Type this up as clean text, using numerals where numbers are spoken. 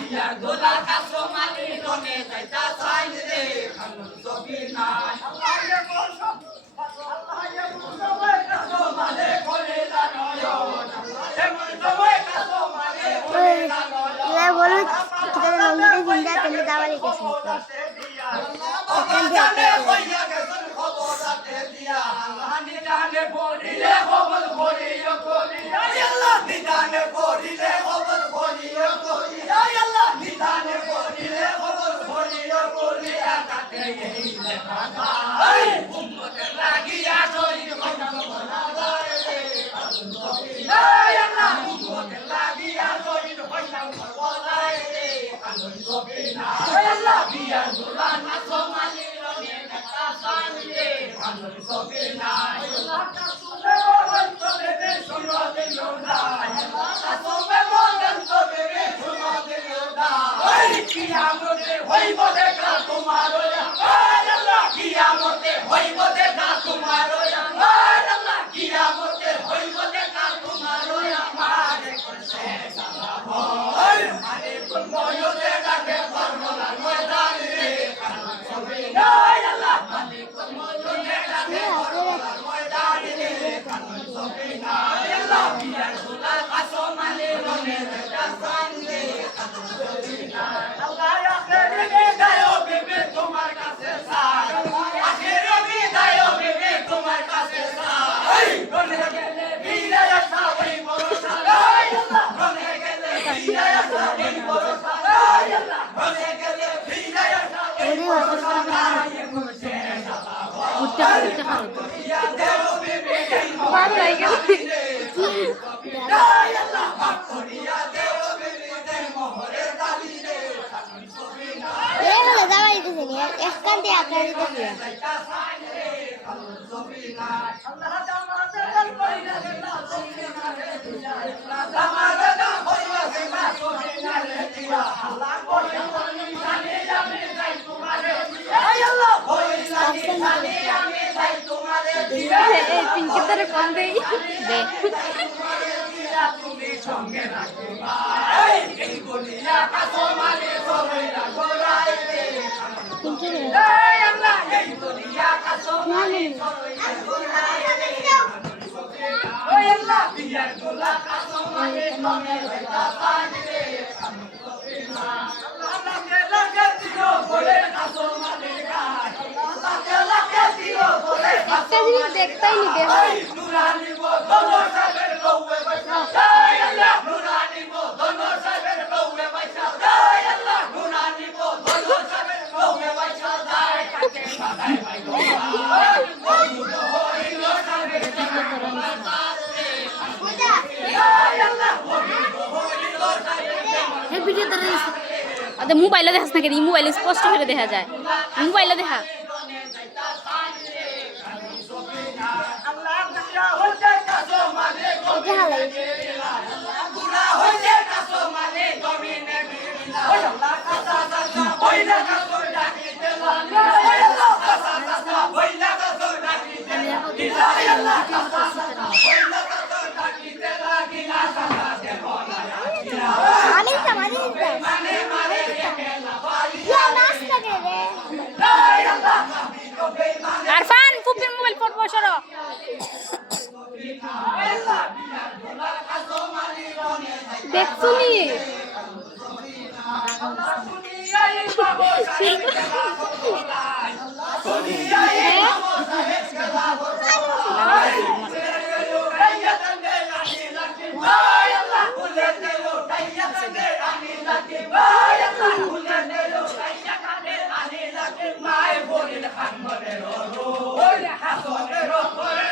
বিয়ার দোলা কাছো মালি রনে যাইতা চাই রে খানুন সবি নাই আল্লাহ এ বসো আল্লাহ এ বসো কাছো মালে করে লানয় এমন সময় কাছো মালে করে লানয় লে বলো কিটা লঙ্গিতে জিন্দা তেলে দাওয়ালি গেছে জানে কইয়া গেছেন খবর রাতে দিয়া আল্লাহ নিজানে পড়িলে খবর পড়িও করি আল্লাহ নিজানে পড়িলে খবর পড়িও করি আল্লাহ নিজানে পড়িলে খবর পড়িও করি আকাতে এই লেখা এই উম্মতের লাগিয়া শরীর কইনা বলা যায় রে এই আল্লাহ উম্মতের লাগিয়া শরীর কইনা বলা যায় রে আল্লাহ সবিনা এই আল্লাহ বিয়ার দোলা নাচো মালি রনে নেতা সানি রে আল্লাহ সবিনা আল্লাহ কাসুলে বলন্ত বেবে শুনো দিও না আল্লাহ কাসুলে বলন্ত বেবে শুনো দিও না ওই কিয়ামতে হইব দেখা তোমার ওই আল্লাহ কিয়ামতে হইব দেখা তোমার ওই আল্লাহ কিয়ামতে হইব দেখা তোমার ওই আমার কইছে সালাম ওই আরে কোন ময়ূরে ডাকে বর্ণনার ময়দান রে আল্লাহ সবিনা আল্লাহ আরে কোন ময়ূরে ডাকে বর্ণনার ময়দান রে আল্লাহ সবিনা আল্লাহ বিয়ার দোলা কাছো মালে রনে যাইতা চাই রে আল্লাহ সবিনা আল্লাহ আখেরে বিদায় বিবে তোমার কাছে চাই আখেরে বিদায় বিবে তোমার কাছে চাই রনে গেলে বিদায় আসা ওই ভরসা আল্লাহ রনে গেলে বিদায় আসা ওই ভরসা আল্লাহ রনে গেলে বিদায় আসা ওই ভরসা কইছে উঠতে পারো ইয়া দেব বিবে ভালো লাগে আল্লাহ পাক করিয়া দেব বিবে দেই মোহরের দাবি রে খানুন সবিনা এ হলো দাওয়ালি গেছে নি এককান্তে আকার দিতে যাইতা চাই রে খানুন সবিনা আল্লাহ জামাতে দল কইরা গেলা সবিনা রে দিয়া আল্লাহ জামাতে দল কইরা গেলা সবিনা রে দিয়া আল্লাহ কইরা জানি আমি যাই তোমারে দিয়া এই আল্লাহ কইরা জানি আমি যাই তোমারে দিয়া এই পিঙ্কি তারে কম দেই দে তুমি সঙ্গে রাখবা এই বলিয়া কাছো মালে সবাইরা গোরাই রে কিন্তু রে এই আল্লাহ এই বলিয়া কাছো মালে সবাইরা গোরাই রে ওই আল্লাহ বিয়ার দোলা কাছো মালে মনে হইতা পানি রে আল্লাহ লাগে লাগে দিও বলে কাছো মালে গায় আল্লাহ লাগে লাগে দিও বলে একটা জিনিস দেখতাই নি দেহ নুরানি গো দোনো সাবের গৌয়ে বৈশা এই আল্লাহ নুরানি গো দোনো সাবের গৌয়ে বৈশা এই আল্লাহ নুরানি গো দোনো সাবের গৌয়ে বৈশা যায় কাকে মাথায় ভাই গো ওই হইলো সাবের এই আল্লাহ হইলো সাবের এই ভিডিও তারে আদে মোবাইলে দেখাস না কেন মোবাইলে স্পষ্ট করে দেখা যায় মোবাইলে দেখা আল্লাহ দুনিয়া হইতে কাছো মানে এটা হালাই গুনাহ হইতে কাছো মানে জমিনে গিরিলা ওই আল্লাহ কাছা কাছা বইলা কাছো ডাকিতে লাগা ওই আল্লাহ কাছা কাছা বইলা কাছো ডাকিতে লাগিলা ওই আল্লাহ কাছা কাছা বইলা কাছো ডাকিতে লাগিলা কাছা দেবো না আমি সমাজে মানে মানে কেলা ভাই ইয়া নাচ লাগে রে এই আল্লাহ নবী গো বেঈমান আরফান ফুপির মোবাইল পড় বসরো আল্লাহ বিয়ার দোলা কাছো মালি রনে দেখছুনি আল্লাহ দুনিয়ায় বাবু সাহেব কেলা বলাই দুনিয়ায় বাবু সাহেব কেলা বলাই আল্লাহ তন্দে রানী লাকি ভাই আল্লাহ উলে দেলো তাইয়া তন্দে রানী লাকি ভাই আল্লাহ উলে দেলো তাইয়া কানে রানী লাকি মাই বলিল খান মরে রো ওই হাসনে রো করে